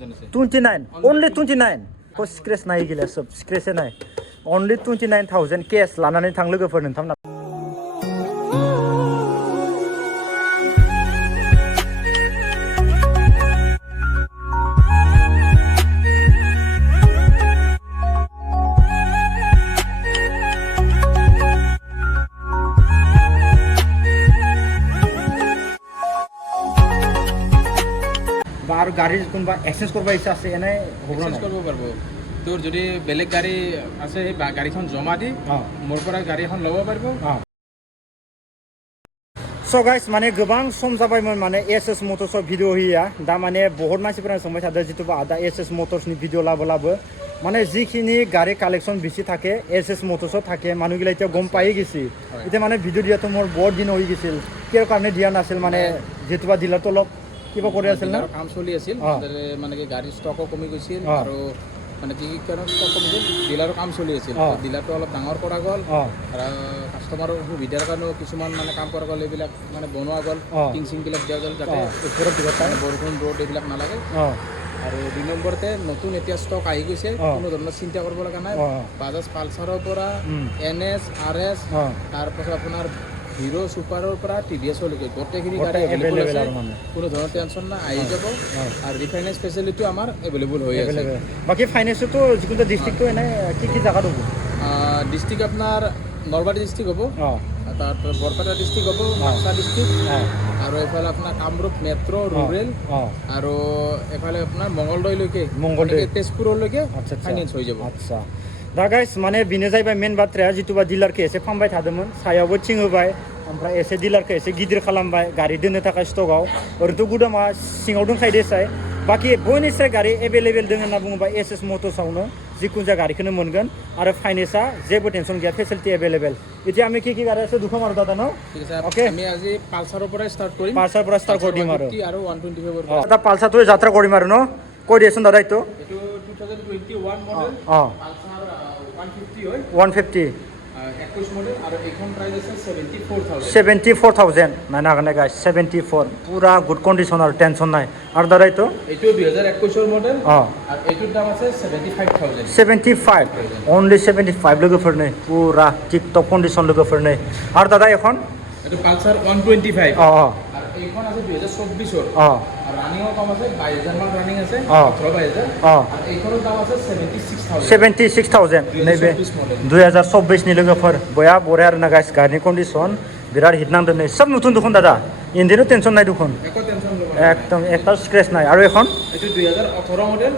29 only 29 ko scratch nai gila sob scratch nai only 29000 cash lanane thang logofor nontamna আর গাড়ি কোনবা exchange করবা ইচ্ছা আছে এনে এক্সচেঞ্জ করব পারবো তোর যদি বেলেগ গাড়ি আছে এই গাড়িখন জমা দি মোর পৰা গাড়ি এখন লব পারবো সো গাইস মানে গোবাং সম যাবাयमोन মানে এসএস মোটরস ভিডিও হিয়া দা মানে বহুত মানसिफोरा सोंबाय थादो जितुबा आदा एसएस मोटर्स नि ভিডিও লাবলাবো মানে যিখিনি গাড়ি কালেকশন বেশি থাকে এসএস মোটরস থাকে মানুগিলা এতিয়া গম পাই গেছি এটা মানে ভিডিও দিয়াতো মোর বহুত দিন হৈ গেছিল কিয় কাৰণে দিয়া নাছিল মানে जितुबा ডিলাৰ তো লক কিবা কৰি আছিল না কাম চলি আছিল মানে কি গাড়ী ষ্টকও কমি গৈছিল আৰু মানে কি কাৰণ ষ্টক কমি গ'ল ডিলাৰৰ কাম চলি আছিল ডিলাৰটো অলপ ডাঙৰ কৰা গ'ল আৰু কাষ্টমাৰৰ সুবিধাৰ কাৰণে কিছুমান মানে কাম কৰা গ'ল এইবিলাক মানে বনোৱা গ'ল টিং-চিংবিলাক দিয়া গ'ল যাতে ওপৰত দিব পাৰে বৰষুণ ৰ'দ এইবিলাক নালাগে আৰু দুই নম্বৰতে নতুন এতিয়া ষ্টক আহি গৈছে কোনো ধৰণৰ চিন্তা কৰিব লগা নাই বাজাজ পালচাৰৰ পৰা এনএছ আৰএছ তাৰপাছত আপোনাৰ হিৰো সুপাৰৰ পৰা টিভিএছ লৈকে গোটেইখিনি গাড়ী এভেইলেবল আছে কোনো ধৰণৰ টেনচন নাই আহি যাব আৰু ৰিফাইনেন্স ফেচিলিটি আমাৰ এভেইলেবল হৈ আছে বাকি ফাইনেন্সটো যিকোনো ডিস্ট্ৰিক্টটো এনে কি জায়গা হ'ব ডিস্ট্ৰিক্ট আপোনাৰ নলবাৰী ডিস্ট্ৰিক্ট হ'ব তাৰপৰা বৰপেটা ডিস্ট্ৰিক্ট হ'ব বাক্সা ডিস্ট্ৰিক্ট আৰু এফালে আপোনাৰ কামৰূপ মেট্ৰ' ৰুৰেল আৰু এফালে আপোনাৰ মংগলদৈলৈকে তেজপুৰলৈকে ফাইনেন্স হৈ যাব আচ্ছা दा गाइस माने बिनो जाहैबाय मेन बाथ्राया जितुबा डिलारखौ एसे फानबाय थादोंमोन सायावबो थिं होबाय ओमफ्राय एसे डिलारखौ एसे गिदिर खालामबाय गारि दोननो थाखाय स्टकआव ओरैनोथ' गुदामा सिङाव दंखायो देसाय बाखि बयनिफ्राय गारि एभेलेबेल दङ होनना बुङोबा एसएस मटर्सआवनो जिखुनु जाया गारिखौनो मोनगोन आरो फाइनेन्सआ जेबो टेनसन गैया फेसिलिटी एभेलेबेल এতিয়া আমি কি গাড়ি আছে দুখন মাৰো দাদা ন ঠিক আছে ওকে আমি আজি পালসাৰৰ পৰা ষ্টাৰ্ট কৰিম পালসাৰৰ পৰা ষ্টাৰ্ট কৰিম আৰু 125 ৰ দাদা পালসাৰটো যাত্ৰা কৰিম আৰু ন কৈ দিয়েচোন দাদা এইটো 2021 মডেল পালসাৰ 150 হয় 150 21 মডেল আৰু এখন প্ৰাইস আছে 74000 নাই না গানে গাইস 74 পুৰা গুড কন্ডিশন আৰ টেনশন নাই আৰ দাদা এইটো 2021 ৰ মডেল আৰু এইটোৰ দাম আছে 75000 75 only 75 লোগোফोरनो পুৰা টিপটপ কন্ডিশন লোগোफोरनो আৰ দাদা এখন এইটো পালসাৰ 125 আৰু এইখন আছে 2024 ৰ আৰু ৰানিংও কম আছে 22000 মান ৰানিং আছে 18000 আৰু এইখনৰ দাম আছে 76000 नैबे 2024 नि लोगोफोर बया बरे आरो ना गाइस गारिनि कन्डिशन बिराद हिट नांदों नै सब नতুন दुखन दादा इन्दिनो टेनसन নাই दुखन একো টেনশন লব একদম একটা স্ক্র্যাচ নাই আৰু এখন এইটো 2018 মডেল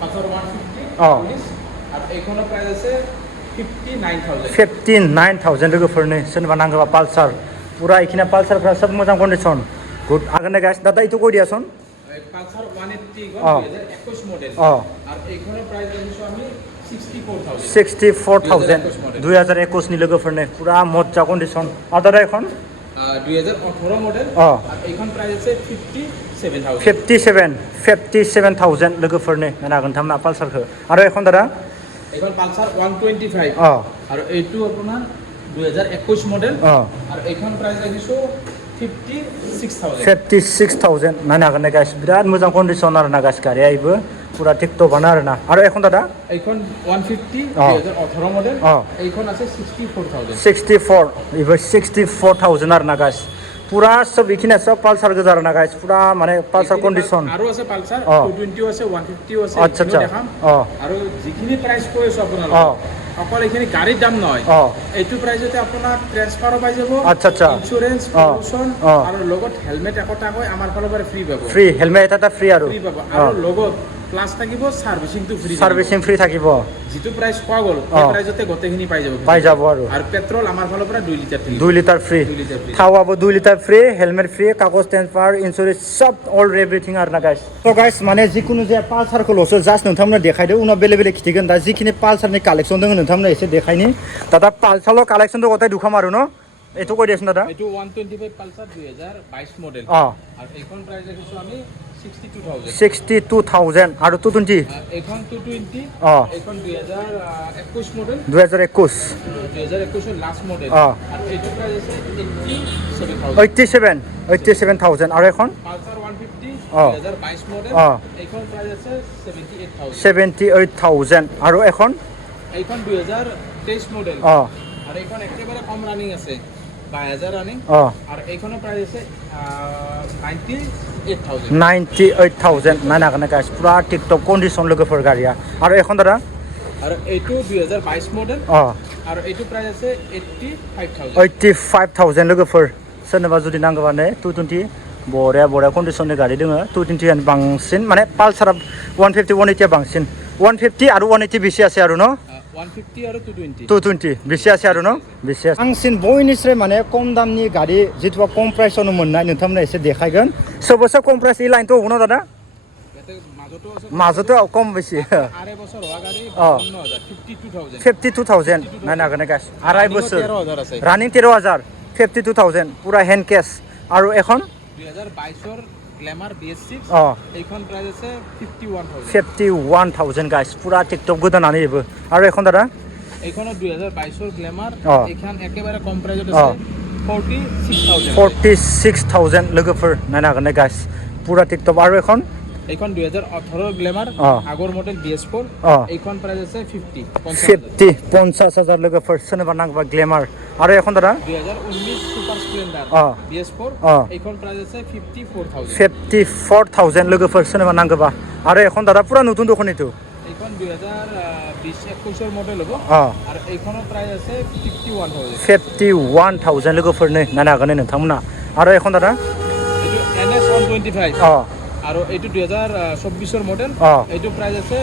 পালসাৰ 150 আৰু এইখনৰ প্ৰাইস আছে 59000 लोगोफोरनो सोरबा नांगौबा पालसार পুরা এখানে পালসারফोरा सब मोजां कन्डिशन गुड आगोन गाइस दादा इतो কই দিয়াছন পালসার 180 2021 মডেল আর এইখনৰ প্ৰাইস আছে আমি 64000 2021 नि लोगोफोरनो পুৰা मोजा कन्डिशन আৰ দাদা এখন 2018 মডেল আৰ এইখন প্ৰাইস আছে 57000 লোগोफोरनो नागोन थामना पालसारखौ আৰু এখন দাদা এখন পালসাৰ 125 আৰু এইটো আপোনাৰ 2021 মডেল আর এইখন প্রাইস রাখিছো 56000 নানা গানে গাইস বিরাট মোজাं কন্ডিশন আর না গাইস গাড়ি আইবো পুরা টিকটক বানা আর না আর এখন দাদা এইখন 150 2018 মডেল এইখন আছে 64 ইভো 64000 আর না গাইস পুরা সব এখানে সব পালসার গজার না গাইস পুরা মানে পালসার কন্ডিশন আৰু আছে পালসাৰ 220 আছে 150 আছে আচ্ছা আচ্ছা আৰু যিখিনি প্রাইস কৈছো আপোনালোক অকল এখানে গাড়ির দাম নয় এইটো প্রাইসতে আপনার ট্রান্সফারও পাই যাব আচ্ছা আচ্ছা ইন্স্যুরেন্স প্রমোশন আর লগত হেলমেট একটা কই আমার ফালৰ পৰা ফ্ৰি পাব ফ্ৰি হেলমেট এটা ফ্ৰি আৰু লগত প্লাস থাকিব সাৰ্ভিসিং টু ফ্ৰি সাৰ্ভিসিং ফ্ৰি থাকিব যেটো প্ৰাইস কোৱা গল এই প্ৰাইসতে গতেখিনি পাই যাব আৰু পেট্ৰোল আমাৰ ফালৰ পৰা 2 লিটাৰ ফ্ৰি 2 লিটাৰ ফ্ৰি থাওয়াবো 2 লিটাৰ ফ্রি হেলমেট ফ্রি কাগজ ট্রান্সফার ইন্স্যুরেন্স সব অল এভরিথিং আর না গাইস তো গাইস মানে যিকোনো যে পালসারखौ লসो জাস্ট नोंथांमोननो देखायदो उनाव बेले-बेले खिथिगोन दा जिखिनि पालसारनि कालेक्शन दङ नोंथांमोननो एसे देखायनि दादा पालसारल कालेक्शनটো গতাই দুখা মাৰো ন এটো কই দিছন দাদা এটো 125 পালসাৰ 2022 মডেল আৰ এইখন প্ৰাইস ৰাখিছো আমি 62000 আৰু 220 এইখন 220 এইখন 2021 মডেল 2021 এৰ লাস্ট মডেল আৰ এইটো প্ৰাইস আছে 87000 87000 আৰু এখন পালসাৰ 150 2022 মডেল এইখন প্ৰাইস আছে 78,000 আৰু এখন এইখন 2023 মডেল আৰ এইখন একেবাৰে কম ৰানিং আছে 22000 ৰানিং আৰ এইখনৰ প্ৰাইস আছে 98,000 নাইনা কাৰণে গাইছ পুৰা টিকটক কণ্ডিশ্যন লোগোফোৰ গাড়ীয়া আৰু এখন দাদা আর এইটো 2022 মডেল আর এইটো প্রাইস আছে 85,000 85,000 লোগোফোर सोरनोबा जुदि नांगौबानो 220 बरिया कन्डिशननि गाड़ी दङ 220 आनो बांसिन माने पालसार 150 180 बांसिन 150 आरो 180 बेसि আছে আৰু न 150 आरो 220 बेसि আছে আৰু न बेसि बांसिन बयनिस्राय माने कम दामनि गाड़ी जितुवा कम प्राइसआवनो मोननाय नोंथांमोना एसे देखायगोन सबसे कम प्राइस इ लाइन तो होनो दादा মাজতে কম বেছি আড়াই বছর হওয়া গাড়ি 52,000 নাই না গানে গাইছ আড়াই বছর রানিং 13,000 52,000 পুরা হ্যান্ড ক্যাশ আৰু এখন 2022 এৰ গ্ল্যামাৰ BS6 এইখন প্ৰাইস আছে 51,000 গাইছ পুৰা টিকটক গোদান আনিব আৰু এখন দাদা এইখন 2022 এর গ্ল্যামার এইখন একেবারে কম প্রাইসত আছে 46,000 লোগোফোর নাই না গানে গাইছ পুরা টিকটক আৰু এখন এইখন 2018 গ্ল্যামাৰ আগৰ মডেল BS4 এইখন প্ৰাইস আছে 50,000 লোগোফোৰ সোনবা নাংবা গ্ল্যামাৰ আৰু এখন দাদা 2019 সুপাৰ স্প্লেন্ডাৰ BS4 এইখন প্ৰাইস আছে 54,000 লোগোফোৰ সোনবা নাংবা আৰু এখন দাদা পুৰা নতুন দোকান এটো এইখন 2020-21 এৰ মডেল হ'ব আৰ এইখনৰ প্ৰাইস আছে 51,000 লোগোফোৰ নাই না গানে নोंथांमोना আৰু এখন দাদা এটো NS 125 আৰু এইটো 2024 এৰ মডেল এইটো প্ৰাইস আছে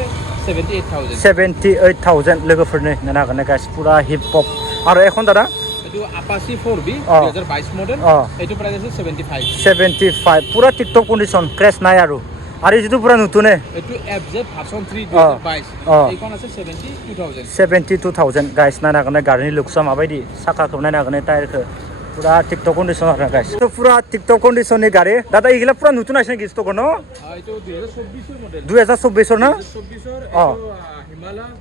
78,000 লোগোফোৰ নাই না গানে গাইছ পুৰা হিপ হপ আৰু এখন দাদা এইটো আপাচি 4B 2022 মডেল এইটো প্ৰাইস আছে 75 পুৰা টিকটক কন্ডিশন ক্ৰ্যাশ নাই আৰু যেটো পুরা নতুনে এইটো FZ ভার্সন 3 2022 এইখন আছে 72,000 গাইছ না গানে গাড়িनि লুকসা মাবাयदि সাকাखौ নাयना गाने टायारखौ পুরা টিকটক কন্ডিশন আছে গাইছ তো পুরা টিকটক কন্ডিশনनि গাড়ি দাদা এইগুলা পুরা নতুন আছে কি স্টক ন এইটো 2024 এর মডেল 2024 না 2024 এর হিমালয়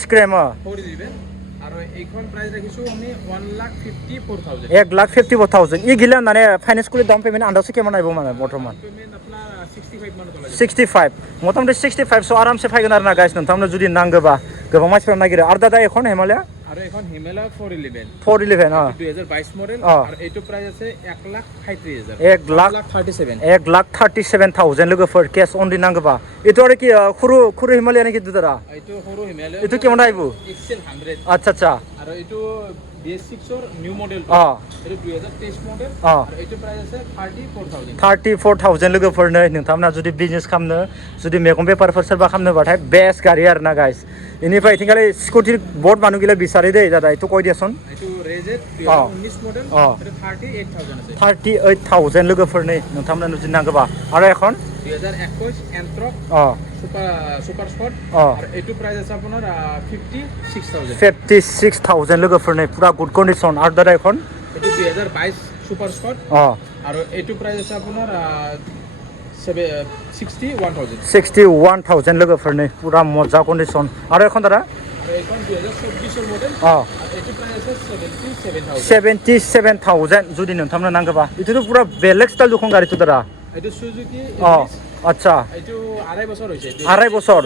স্ক্র্যাম করে দিবেন আর এইখন প্রাইস রাখিছো আমি 1,54,000 1,54,000 ই গিলা মানে ফাইনান্স করে ডাউন পেমেন্ট আন্দাজে কেমন আইবো মানে বর্তমান পেমেন্ট আপনার 65 মান তো লাগে 65 মোটামুটি 65 সো আরামসে ফাইগोन आरो ना गाइस नोंथांनो जुदि नांगोबा गोबां मानसिफोरा नागिरो आरो दादा এখন হিমালয়া আর এখন হিমালয় 411 2022 মডেল আর এইটো প্রাইস আছে 1,37,000 1,37,000 লোগোফোর ক্যাশ অনলি নাंगोबा এটো আর কি খুরু হিমালয়া নাকি দাদা এইটো খুরু হিমালয় এটো কেমন আইবো XL 100 আচ্ছা আর এইটো BS6 এর নিউ মডেল এটা 2023 মডেল আর এইটো প্রাইস আছে 34,000 লোগোফোর नै नोंथांमोना जुदि बिजनेस खालामनो जुदि मैगं बेफारफोर सोरबा खालामनोबाथाय बेस्ट गाड़ी आरो ना गाइस इनिफ्राय इथिंगाले स्कुटी बहुत मानुगिला बिसारि दे दादा एतो कय दियासन এইটো रेजेट 2019 মডেল এটা 38,000 আছে 38,000 লোগোফोर नै नोंथांमोना जुदि नांगोबा আৰু এখন 2021 এন্ট্ৰক সুপাৰ স্পট আৰ এইটো প্ৰাইস আছে আপোনাৰ 56,000 লোগোফोर नै পুরা গুড কন্ডিশন আর দাদা এখন এইটো 2022 সুপার স্পট আর এইটো প্রাইস আছে আপোনাৰ 61,000 লোগোফोर नै পুরা মজা কন্ডিশন আর এখন দাদা এইখন 2024 এর মডেল আর এইটো প্রাইস আছে 77,000 যদি नोंथांमोना नांगोबा এটো পুরা বেলেগ স্টাইল দোকান গাড়ি তো দাদা এইটো সুজুকি আচ্ছা এইটো আড়াই বছর হইছে আড়াই বছর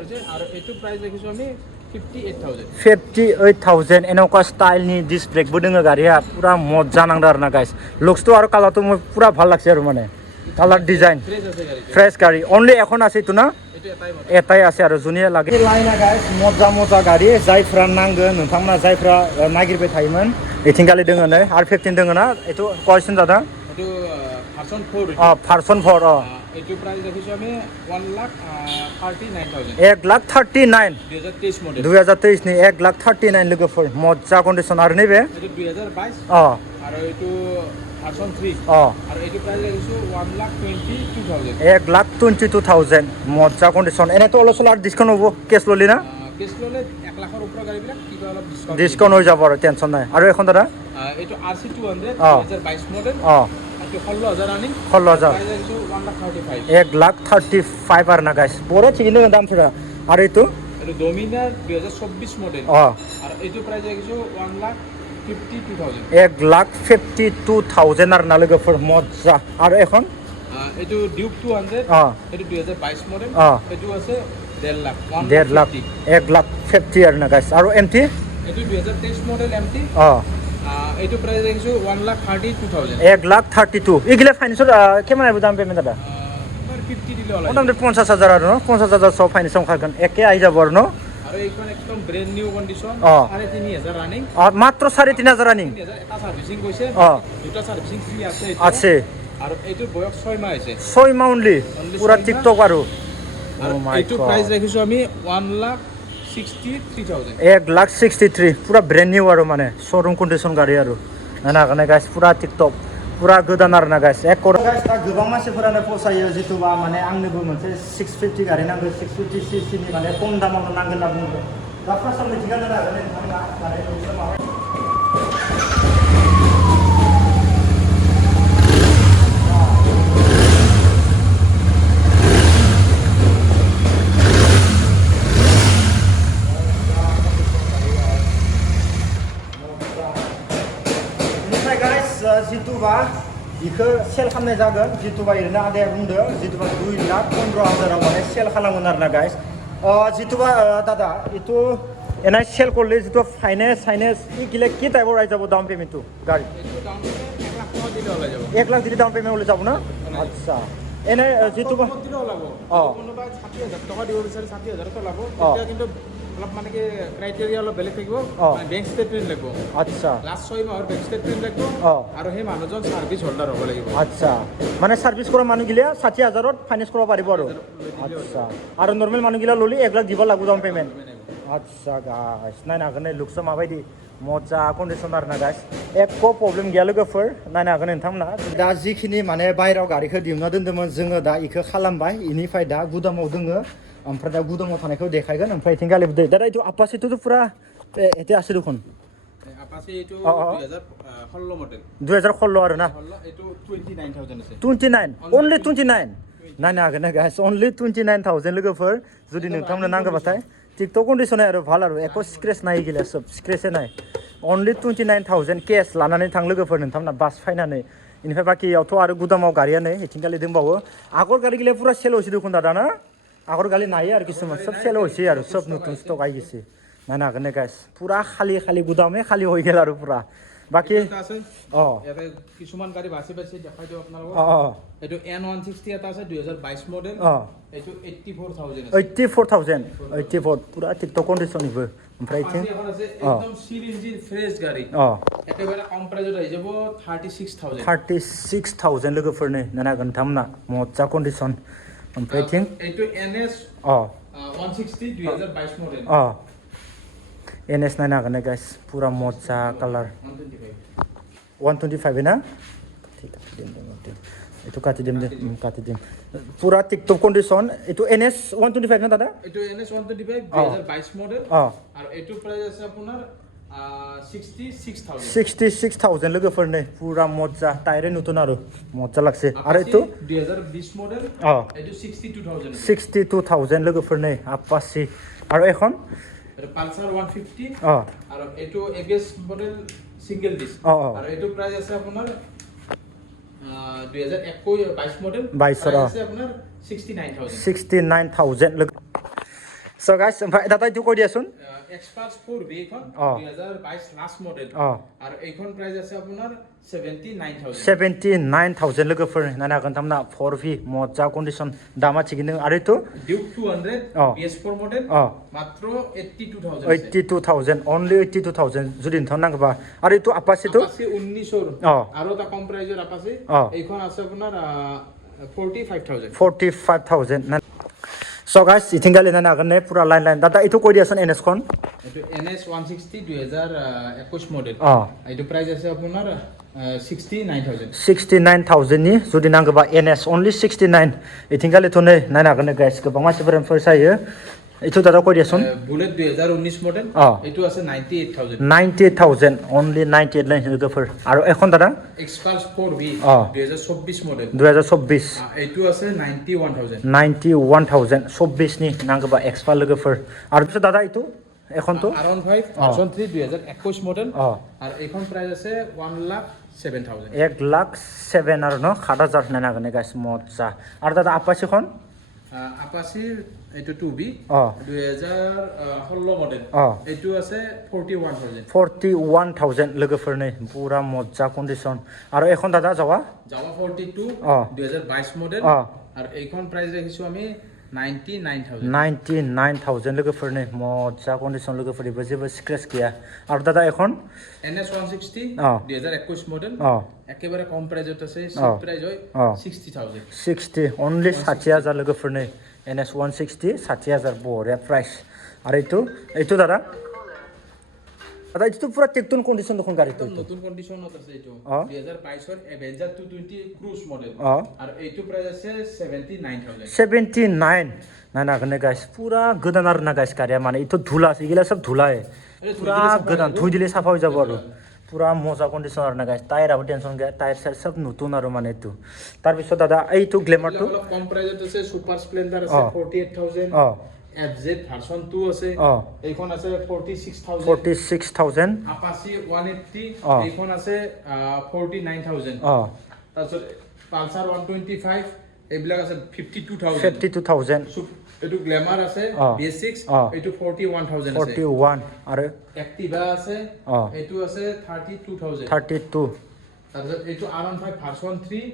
হইছে আর এইটো প্রাইস রাখিছো আমি 58,000 এনেকা স্টাইলनि ডিস্ক ব্রেকबो दोङो गाड़िया পুরা মজা নাংদা आरो ना गाइस লুকস তো আর কালার তো পুরা ভাল লাগছে আর মানে কালার ডিজাইন ফ্রেশ গাড়ি অনলি এখন আছে তো না এটাই আছে আর জুনিয়া লাগে লাইনা गाइस মজা গাড়ি जायफ्रा नांगोन नोंथांमोना जायफ्रा नागिरबाय थायोमोन एथिंगाले दोङो नै R15 दोङो ना एतो कयसन दादा এটো ভার্সন 4 ভার্সন 4 এইটো প্রাইস রাখিছো আমি 1,39,000 1,39,000 2023 মডেল 2023 नि 1,39,000 লোগোফोर মজা কন্ডিশন আর নেবে এটো 2022 আর এইটো ভার্সন 3 আর এইটো প্রাইস রাখিছো 1,22,000 মজা কন্ডিশন এনে তো অলপ আর ডিসকাউন্ট হবো কেস ললি না কেস ললে 1 লাখৰ ওপৰ গাড়ীবিলাক কিবা অলপ ডিসকাউন্ট হৈ যাব আৰু টেনশন নাই আৰু এখন দাদা এইটো RC 200 2022 মডেল এইটো 16,000 রানিং 16,000 প্রাইস রাখিছো 1,35,000 আর না गाइस বড় ঠিক না দামটা আর এইটো ডোমিনার 2024 মডেল আর এইটো প্রাইস রাখিছো 1,52,000 1,52,000 আর না লোগোফোর মজা আর এখন এইটো ডিউক 200 অঁ এইটো 2022 মডেল অঁ এইটো আছে 1.5 লাখ 1.5 লাখ 1,50,000 আৰু না গাইছ আৰু এমটি এইটো 2023 মডেল এমটি অঁ এইটো প্ৰাইচ ৰাখিছোঁ 1,32,000 1,32,000 এইগিলা ফাইনেন্সৰ কিমান আহিব ডাউন পে'মেণ্ট দাদা 50 দিলে ওলাই মোটামুটি 50,000 আৰু ন 50,000 চব ফাইনেন্স খাগন একে আহি যাব আৰু ন আৰু এইখন একদম ব্ৰেণ্ড নিউ কণ্ডিশ্যন অঁ 3,500 ৰানিং মাত্ৰ 3,500 ৰানিং 3,500 এটা ছাৰ্ভিচিং গৈছে অঁ দুটা ছাৰ্ভিচিং ফ্ৰী আছে আছে আৰু এইটো বয়স 6 মাহ হৈছে 6 মাহ অনলি পুৰা টিকটক আৰু আৰু এইটো প্ৰাইচ ৰাখিছোঁ আমি 1,63,000 1,63,000 পুৰা ব্ৰেণ্ড নিউ আৰু মানে শ্ব'ৰুম কণ্ডিশ্যন গাড়ী আৰু না কাৰণে গাইছ পুৰা টিকটক পুৰা गोदान आरो ना गाइस एक करोड़ गाइस दा गोबां मानसिफोरानो फसायो जितुबा माने आंनोबो मोनसे 650 गारि नांगौ 650 सीसी नि माने खम दामावनो नांगोन होनना बुङो दा फार्स्टआव मिथिगोन आरो नोंथाङा गारि मोनसे माबा जितुबा बेखौ सेल खालामनाय जागोन जितुबा ओरैनो आदाया बुंदों जितुबा 2,15,000 माने सेल खालामगोन आरो ना गाइस जितुबा दादा एटु एनाय सेल करले जितु फाइनेन्स इगिले কি টাইপৰ আই যাব ডাউন পেমেন্টটো গাড়ি এইটো ডাউন পেমেন্ট 1 লাখ টকা দিলে ওলাই যাব 1 লাখ দিলে ডাউন পেমেন্ট ওলাই যাব না আচ্ছা এনে জিতুবা দিলে ওলাব কোনোবা 60,000 টকা দিব বিচাৰে 60,000 টকা ওলাব তেতিয়া কিন্তু অলপ মানে কি ক্ৰাইটেৰিয়া অলপ বেলেগ থাকিব মানে বেংক ষ্টেটমেন্ট লাগিব আচ্ছা লাষ্ট 6 মাহৰ বেংক ষ্টেটমেন্ট লাগিব আৰু সেই মানুহজন সাৰ্ভিস হোল্ডাৰ হ'ব লাগিব আচ্ছা মানে সাৰ্ভিস কৰা মানুহগিলা 60,000ত ফাইনেন্স কৰিব পাৰিব আৰু আচ্ছা আৰু নরমাল মানুহগিলা ললি 1 লাখ দিব লাগিব ডাউন পেমেন্ট আচ্ছা গাইস नायनो हागोन नै लुक्स माबायदि मजा कन्डिशन आरो ना गाइस एको प्रब्लेम गैया लोगोफोर नायनो हागोन नोंथांमोना दा जिखिनि माने बाहेराव गारिखौ दिहुनना दोन्दोंमोन जोङो दा इखौ खालामबाय इनिफ्राय दा गुदामाव दोङो ओमफ्राय दा गुदामाव थानायखौ देखायगोन ओमफ्राय इथिं गालिबो दै दा इथु आपासिटुथ पुरा एते আছে দেখোন আপাচি এইটো 2016 মডেল 2016 আৰু না এইটো 29,000 আছে 29 only 29 नायनो हागोन ना गाइस only 29,000 लोगोफोर जुदि नोंथांमोननो नांगौबाथाय टिकटक कन्डिशन आरो ভাল আৰু एको स्क्रेच नाय गैला सब स्क्रेच नाय only 29,000 केस लानानै थां लोगोफोर नोंथांमोना बास फायनानै इनिफ्राय बाकियावथ' आरो गुदामाव गारिया नै इथिंगालि दंबावो आगर गारि गिला पुरा सेल होसि देखुन दादा ना आगर गाली नायो आरो किसुमान सब सेल होसि आरो सब नতুन स्टक आइगिसि नायनो हागोन ना गाइस पुरा खाली गुदामे खाली হৈ গেল আৰু পুৰা বাকি আছে ইয়াতে কিছুমান গাড়ী বাছি দেখাই দিও আপোনালোকক এইটো N160 এটা আছে 2022 মডেল এইটো 84,000 84 পুৰা টিকটক কন্ডিশননিबो ओमफ्राय इथिं एकदम सिल इन्जिन फ्रेश गाड़ी एकेबारे कम प्राइसआव आइ যাব 36,000 लोगोफोरनो नायनो हागोन नोंथांमोना मजा कन्डिशन ओमफ्राय इथिं এইটো NS 160 2022 मडल NS नायनो हागोन गाइस पुरा मजा कालार 125 ना itu kati dim pura TikTok condition itu NS 125 না দাদা itu NS 125 2022 মডেল আর এটো প্রাইস আছে আপনার 66,000 लोगोफोरनो পুরা মজা টায়ারে নতুন আৰু মজা লাগছে আৰু এটো 2020 মডেল এটো 62,000 লোগोफोरनो আপাচি আৰু এখন পালসাৰ 150 আৰু এটো এবিএস মডেল সিঙ্গেল ডিস্ক আৰু এটো প্ৰাইস আছে আপোনাৰ 2022 মডেল 22 আছে আপোনাৰ 69,000 look so guys দাদা ইটো কৈ দিয়াচোন এক্সপাৰ্ট 4B এখন 2022 লাস্ট মডেল আৰু এইখন প্ৰাইস আছে আপোনাৰ 79,000 লোগोफोर নানা গন্তামনা 4V মজা কন্ডিশন দামা ঠিকিনো আৰু ইটো ডিউক 200 PS4 মডেল মাত্ৰ 82,000 only 82,000 যদি নথ নাংবা আৰু ইটো আপাচিটো 19 আৰু এটা কম প্ৰাইজৰ আপাচি এইখন আছে আপোনাৰ 45,000 so guys ইথিংগালি নানা আগনে পুরা লাইন দাদা ইটো কৈ দিয়াচোন NS খন এটো NS 160 2021 মডেল এইটো প্রাইস আছে আপোনাৰ 69,000 नि जुदि नांगौबा NS only 69 इथिंगालि थने नायनो हागोन गाइस गोबां मानसिफोरा फसायो इथु दादा কৈ দিয়াচোন বুলেট 2019 মডেল এটো আছে 98,000 only 98 লাইন লোগोफोर আৰু এখন দাদা এক্সপালস 4V 2024 মডেল 2024 এটো আছে 91,000 24 नि नांगौबा এক্সপাল লোগोफोर আৰু দাদা ইটো এখন তো R15 ভাৰ্সন 3 2021 মডেল আৰ এখন প্ৰাইস আছে 7,000 1,07,000 আৰু ন 7,000 নানা কাৰণে গাইছ মজা আৰু দাদা আপাচিখন আপাচিৰ এইটো 2B অ 2016 মডেল এইটো আছে 41,000 41,000 লোগোফोरनि পুৰা মজা কন্ডিশন আৰু এখন দাদা যাওয়া 42 2022 মডেল আৰু এইখন প্ৰাইস ৰাখিছো আমি 99,000 লোগোফोरनि মজা কন্ডিশন লোগোফोरनिबो जेबो স্ক্ৰ্যাচ गैया আৰু দাদা এখন NS 160 2021 মডেল একেবাৰে কম প্ৰাইজত আছে সিট প্ৰাইস হয় 60,000 60 only 60,000 লোগোফोरनि NS 160 60,000 বঢ়িয়া প্ৰাইস আৰু এইটো দাদা দাদা এইটো পুৰা টেকটন কন্ডিশন দেখোন গাড়ীটো নতুন কন্ডিশনত আছে এইটো 2022 ৰ এভেঞ্জাৰ 220 ক্ৰুজ মডেল আৰু এইটো প্ৰাইস আছে 79,000 না গনে গাইস পুরা গোদান আর না গাইস কারিয়া মানে ইতো ধুলা আছে এগুলা সব ধুলায় পুরা গোদান ধুই দিলে সাফা হয়ে যাব আর পুরা মজা কন্ডিশন আর না গাইস টায়ার আবার টেনশন গে টায়ার সার সব নতুন আর মানে তো তার পিছত দাদা এইটো গ্ল্যামার তো কম প্রাইসত আছে সুপার স্প্লেন্ডার আছে 48,000 FZ ভার্সন 2 আছে এইখন আছে 46,000 আপাচি 180 এইখন আছে 49,000 তাৰপিছত পালসাৰ 125 এইবিলাক আছে 52,000 এইটো গ্ল্যামাৰ আছে B6 এইটো 41,000 আছে 41 আৰু এক্টিভা আছে এইটো আছে 32,000 32 তাৰপিছত এইটো R15 ভাৰ্সন 3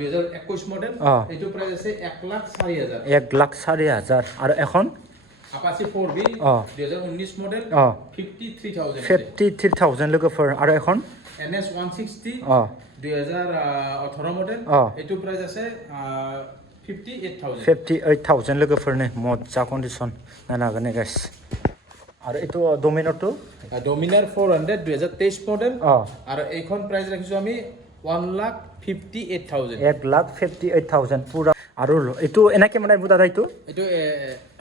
2021 মডেল এইটো প্ৰাইস আছে 1,04,000 1,04,000 আৰু এখন আপাচি 4B 2019 মডেল 53,000 লোগোফোৰ আৰু এখন NS 160 2018 মডেল এইটো প্ৰাইস আছে 58,000 লোগোফোৰनि মজা কন্ডিশন না গনে গাইস আৰু এইটো ডমিনাৰটো ডমিনাৰ 400 2023 মডেল আৰু এইখন প্ৰাইস ৰাখিছো আমি 1,58,000 1,58,000 পুৰা আৰু এইটো এনেকে মানে দাদা এইটো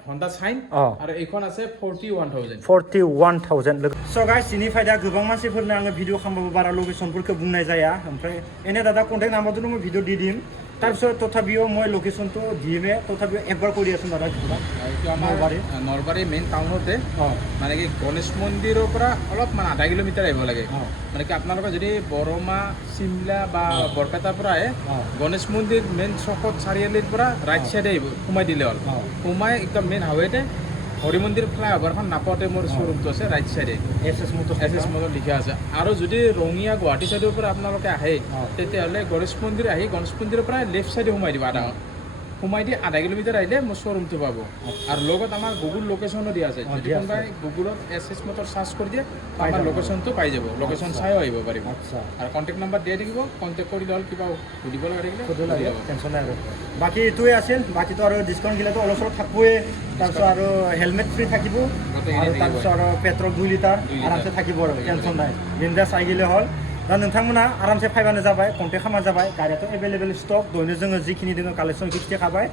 Honda Shine আৰু এইখন আছে 41,000 সো গাইস চিনি ফাইদা गोबां मानसिफोरनो आङो भिडिअ खालामबाबो बारा लोकेशनफोरखौ बुंनाय जाया ओमफ्राय एने दादा कन्टेक्ट नाम्बारजों মই ভিডিঅ দি দিম তাৰপিছত তথাপিও মই লোকেশনটো দিমে তথাপিও একবাৰ কৰি আছো দাদা এইটো আমাৰ নলবাৰী মেইন টাউনতে মানে কি গণেশ মন্দিৰৰ পৰা অলপ মানে আধা কিলোমিটাৰ আহিব লাগে মানে কি আপোনালোকে যদি বৰমা চিমলা বা বৰপেটাৰ পৰা আহে গণেশ মন্দিৰ মেইন চকত চাৰিআলিৰ পৰা ৰাইট সাইডে আহিব সোমাই দিলে হ'ল সোমাই একদম মেইন হাইৱেতে হৰি মন্দিৰ ফ্লাইঅভাৰখন নাপাওঁতে মোৰ শ্বৰুমটো আছে ৰাইট সাইডে এছ এছ মোটৰ লিখা আছে আৰু যদি ৰঙিয়া গুৱাহাটী সাইডৰ পৰা আপোনালোকে আহে তেতিয়াহ'লে গণেশ মন্দিৰ আহি গণেশ মন্দিৰৰ পৰা লেফ্ট সাইডে সোমাই দিব সোমাই দি আধা কিলোমিটাৰ আহিলে মোৰ শ্বৰুমটো পাব আৰু লগত আমাৰ গুগল লোকেশ্যনো দিয়া আছে যদি কোনোবাই গুগলত এছ মোটৰ চাৰ্চ কৰি দিয়ে আমাৰ লোকেশ্যনটো পাই যাব লোকেশ্যন চাইও আহিব পাৰিব আৰু কণ্টেক্ট নাম্বাৰ দিয়া থাকিব কণ্টেক্ট কৰিলে হ'ল কিবা সুধিব লগা থাকিলে টেনশ্যন নাই আৰু বাকী এইটোৱে আছিল বাকীতো আৰু ডিছকাউণ্ট গিলাটো অলপ চলপ থাকবই তাৰপিছত আৰু হেলমেট ফ্ৰী থাকিব আৰু তাৰপিছত আৰু পেট্ৰল 2 লিটাৰ আৰামছে থাকিব আৰু টেনশ্যন নাই বিন্দাছ চাই গ'লে হ'ল दा नोंथांमोना आरामसे फायबानो जाबाय कन्टेक्ट खालामबानो जाबाय गारियाथ' एभेलेबल स्टक दयनो जोङो जिखिनि दोङो कालेक्सन खिथिखाबाय